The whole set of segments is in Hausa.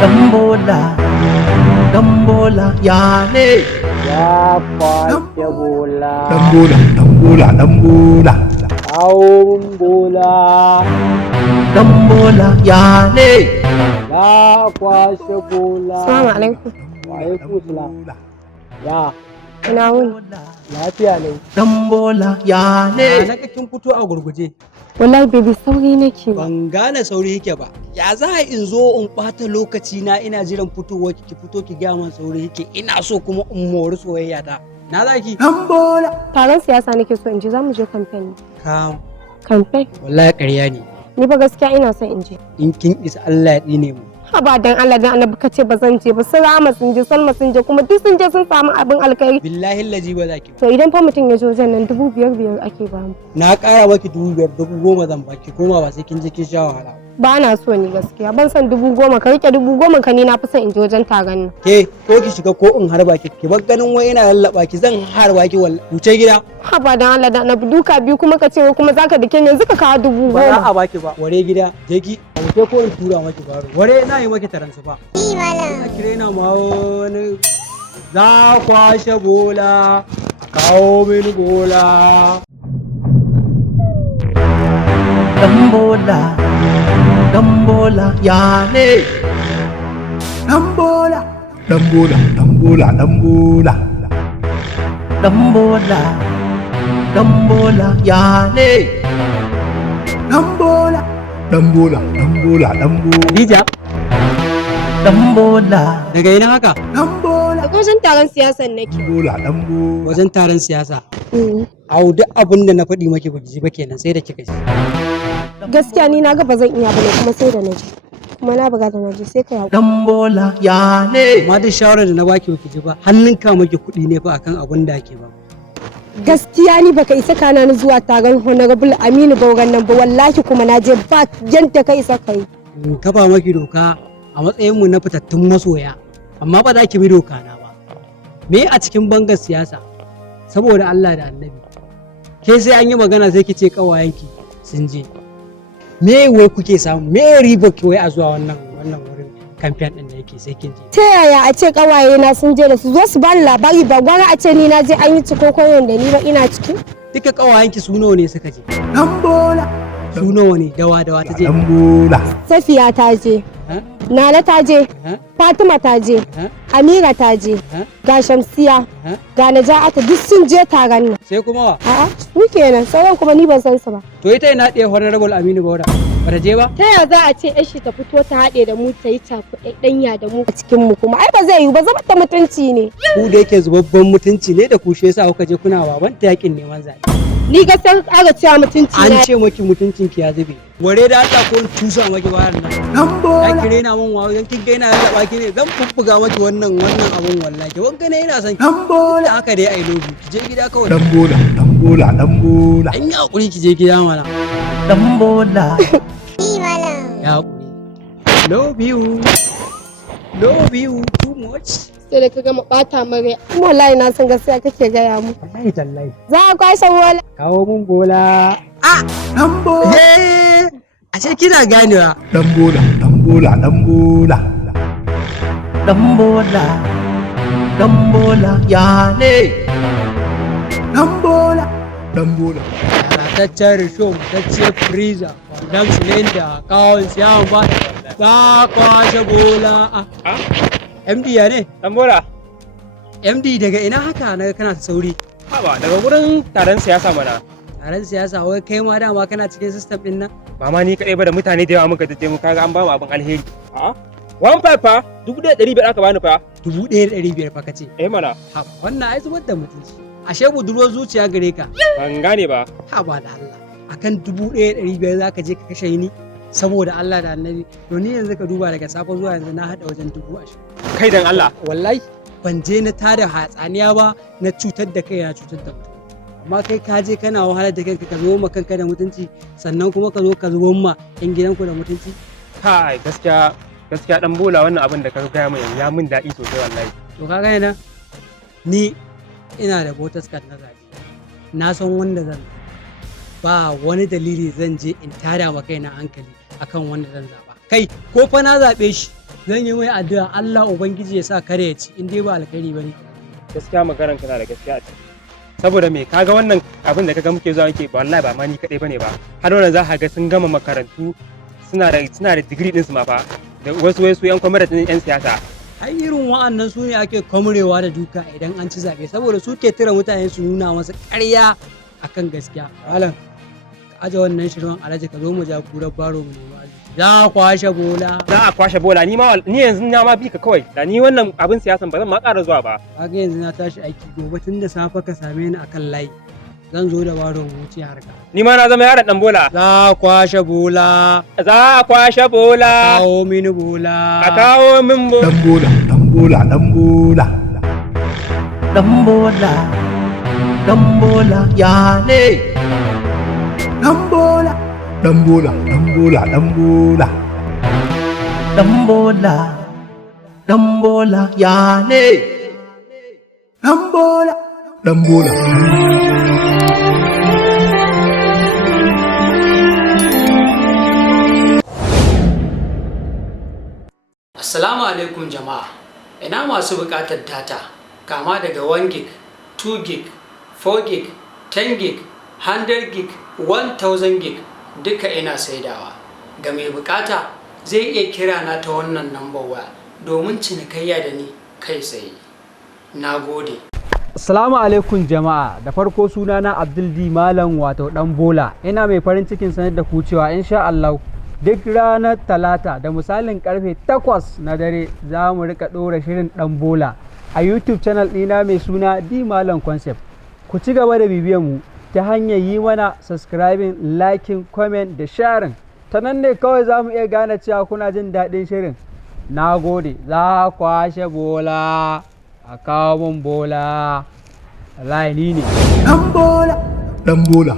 Dambola, Dambola, ya ne? Ya kwace bola. Dambola, Dambola, Dambola. Kawun bola. Dambola, ya ne? Ya kwace bola. Assalamu alaikum. Wa alaikum salam. Ya, Ina wuni? lafiya ne. Dambola, ya ne? Na kin fito a gurguje. Wallahi baby sauri nake ba. Ban gane sauri yake ba. Ya za a in zo in ɓata lokaci na ina jiran fitowa ki fito ki gaya min sauri yake ina so kuma in mori soyayya ta. Na za ki? Dambola. Taron siyasa nake so in je, za mu je campaign. Kam. Campaign? Wallahi ƙarya ne. Ni ba gaskiya ina son in je. In kin isa Allah ya tsine mu. Haba dan Allah dan Annabi ka ce ba zan je ba. Sai Rama sun je, Salma sun je, kuma duk sun je sun samu abin alkhairi. Billahi laji ba za ki. To idan fa mutum ya je wajen nan 5,500 ake ba mu. Na ƙara maki 5,000 10,000 zan baki koma ba sai kin je kin sha wahala. Ba na so ni gaskiya, ban san 10,000 ka rike 10,000 ka, ni na fi son in je wajen taron nan. Ke ko ki shiga ko in harba ki bar ganin wai ina lallaba ki zan harba ki wallahi. Wuce gida. Haba dan Allah dan Annabi duka biyu kuma ka ce kuma zaka dake ni yanzu ka kawo 10,000. Ba za a baki ba. Ware gida je ki. Wuce ko in tura maki baro. Ware na yi maki taransu ba. Ina kire na ma wani za kwashe bola a kawo mini bola. Dambola, Dambola, ya ne? Dambola, Dambola, Dambola, Dambola. Dambola, Dambola, ya ne? Dambola, Dambola, Dambola, Dambola. Khadija, Dambola, daga ina haka? Dambola. A wajen taron siyasan nake. Dambola, Dambola. Wajen taron siyasa. Au duk abin da na faɗi maki ba ji ba kenan sai da kika ji. Gaskiya ni na ga ba zan iya bane kuma sai da naje. Kuma na buga da naje sai ka yawo. Dambola, ya ne? Amma duk shawarar da na baki baki ji ba hannun ka maki kuɗi ne fa akan abin da ake ba. Gaskiya ni baka isa kana ni zuwa taron Honorable Aminu Bauran nan ba, wallahi kuma na je ba yanda ka isa kai. In kafa maki doka a matsayin mu na fitattun masoya amma ba za ki bi doka na ba. Me a cikin bangar siyasa saboda Allah da Annabi. Ke sai an yi magana sai ki ce kawayenki sun je. Me wai kuke samu? Me riba ki wai a zuwa wannan wurin kamfen din da yake sai kin je. Ta yaya a ce kawaye na sun je da su zo su bani labari ba gwara a ce ni na je an yi cikokoyon da ni ba ina ciki? Duka kawayenki su nawa ne suka je? Dambola, Su nawa ne dawa ta je? Dambola. Safiya ta je, Ha? Nana ta je, Ha? Fatima ta je, Ha? Amira ta je, Ha? ga Shamsiya, Ha? ga Naja'atu duk sun je taron nan. Sai kuma wa? A'a, su kenan sauran kuma ni ban san su ba. To ita ina ɗaya Honorable Aminu Bauda. Ba ta je ba? Ta yaya za a ce yashi ta fito ta haɗe da mu ta yi cakuɗaɗɗanya da mu a cikin mu kuma ai ba zai yiwu ba, zama ta mutunci ne. Ku da yake zubabban mutunci ne da ku shi yasa kuka je kuna baban ta yakin neman zaɓe. Ni gaskiya ƙara cewa mutunci An na. ce maki mutuncin ki ya zube. Ware da Allah ko in tusa maki bayan nan. Ya Dambola, kire na mun wawo dan kin ga ina lallaba ki ne zan bubbuga maki wannan abun wallahi. Wanga ne ina son ki. Dambola, Da haka dai ai love you. Ki je gida kawai. Dambola, Dambola, Dambola. An yi hakuri ki je gida mana. Dambola, Ya hakuri. Love you. Love you too much. Sai da ka gama ɓata mare. Kuma wallahi na san gaskiya kake gaya mu. Wallahi tallahi. Za a kwashe bola. Kawo mun bola. Dambola, Ye! Ashe kina ganewa. Dambola, Dambola, Dambola. Dambola, Dambola, ya ne? Dambola, Dambola. Lalataccen risho, matacciyar freezer, kwandon silinda, kawon siyan ba, za kwashe bola. MD ya ne? Dambola. MD daga ina haka na kana ta sauri. Haba daga wurin taron siyasa mana. Taron siyasa wai kai ma dama kana cikin system din nan? Ba ma ni kaɗai ba da mutane da yawa muka je mu kaga an ba mu abin alheri. A'a. 1,500 fa 1,500 aka bani fa. 1,500 fa kace. Mana. Ha, wannan ai zubar da mutunci. Ashe budurwar zuciya gare ka. Ban gane ba. Ha ba da Allah. Akan 1,500 za ka je ka kashe ni saboda Allah da Annabi. To ni yanzu ka duba daga safe zuwa yanzu na hada wajen 20,000. Kai dan Allah. Wallahi ban je na tada hatsaniya ba na cutar da kai na cutar da mutum. Amma kai ka je kana wahalar da kanka ka zo ma kanka da mutunci sannan kuma ka zo ka zuban ma yan gidanku da mutunci. Kai gaskiya dan bola wannan abin da ka gaya min ya min daɗi sosai wallahi. To ka gane na ni ina da voters card na zaɓe, na san wanda zan ba wani dalili zan je in tada ma kaina hankali akan wanda zan zaɓa. Kai ko fa na zaɓe shi zan yi mai addu'a Allah ubangiji ya sa kare ya ci in dai ba alkhairi bane. Gaskiya maganar kana da gaskiya a ciki. Saboda me kaga wannan abin da kaga muke zuwa muke wallahi ba ma ni kadai bane ba. Har wannan za ka ga sun gama makarantu suna da degree din su ma fa. Da wasu yan kwamiti din yan siyasa. Ai irin wa'annan su ne ake kwamrewa da duka idan an ci zaɓe saboda su ke tira mutane su nuna masa ƙarya akan gaskiya. Malam ka aje wannan shirin alhaji ka zo mu ja kurar baro mu nemi za a kwashe bola ni yanzu na ma bi ka kawai da ni wannan abin siyasan ba zan ma ƙara zuwa ba. Kaga yanzu na tashi aiki gobe tun da safe ka same ni akan layi zan zo da baro mu wuce harka. Ni ma na zama yaron dan bola. Za a kwashe bola. Kawo mini bola. A kawo min bola. Dambola. Dambola, dambola, ya ne? Dambola, Dambola. dambola, dambola, ya ne? Dambola. Assalamu alaikum jama'a. Ina masu buƙatar data kama daga 1 gig, 2 gig, 4 gig, 10 gig, 100 gig, 1000 gig duka ina saidawa. Ga mai buƙata zai iya kira na ta wannan number waya domin cinikayya da ni kai tsaye. Na gode. Assalamu alaikum jama'a, da farko sunana Abdul D Malam wato dan bola. Ina mai farin cikin sanar da ku cewa insha Allah duk ranar talata da misalin karfe 8 na dare za mu rika ɗora shirin dan bola a YouTube channel ɗina mai suna D Malam Concept. Ku ci gaba da bibiyan mu ta hanyar yi mana subscribing, liking, comment da sharing. Ta nan ne kawai za mu iya gane cewa kuna jin daɗin shirin. Na gode, za a kwashe bola, a kawo min bola. Wallahi ni ne. Dambola.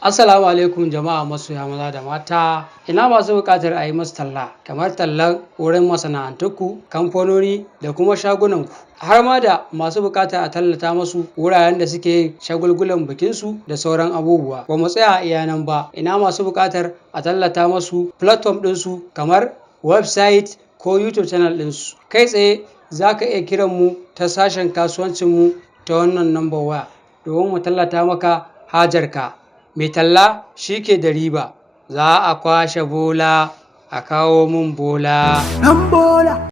Assalamu alaikum jama'a masoya maza da mata. Ina masu buƙatar a yi masu talla kamar tallan wurin masana'antunku, kamfanoni da kuma shagunanku. Har ma da masu buƙatar a tallata masu wuraren da suke shagulgulan bikinsu da sauran abubuwa. Ba mu tsaya a iya nan ba. Ina masu buƙatar a tallata masu platform ɗinsu kamar website ko YouTube channel ɗinsu. Kai tsaye za ka iya kiran mu ta sashen kasuwancinmu ta wannan number waya domin mu tallata maka hajarka. Mai talla shi ke da riba. Za a kwashe bola, a kawo min bola. Dambola.